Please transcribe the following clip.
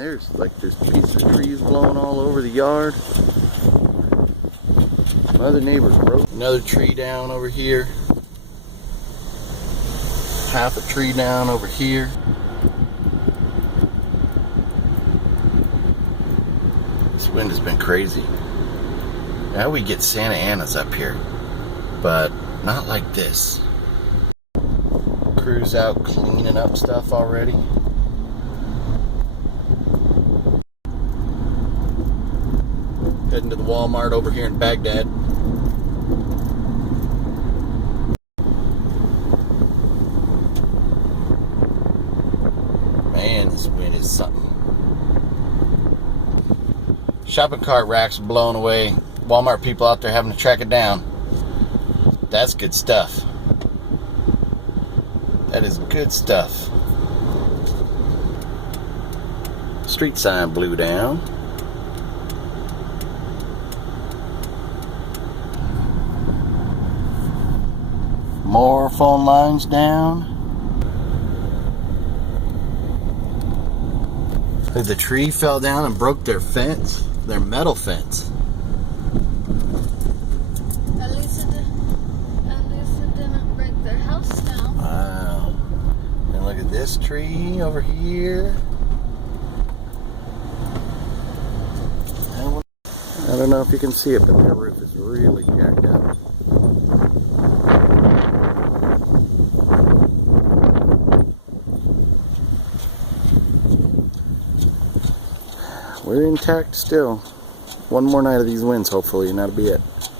there's pieces of trees blowing all over the yard. My other neighbors broke another tree down over here. Half a tree down over here. This wind has been crazy. Now we get Santa Ana's up here, but not like this. Crew's out cleaning up stuff already. Heading to the Walmart over here in Baghdad. Man, this wind is something. Shopping cart racks blown away. Walmart people out there having to track it down. That's good stuff. That is good stuff. Street sign blew down. More phone lines down. The tree fell down and broke their fence, their metal fence. At least it didn't break their house down. Wow. And look at this tree over here. I don't know if you can see it, but their roof is really jacked up. We're intact still. One more night of these winds, hopefully, and that'll be it.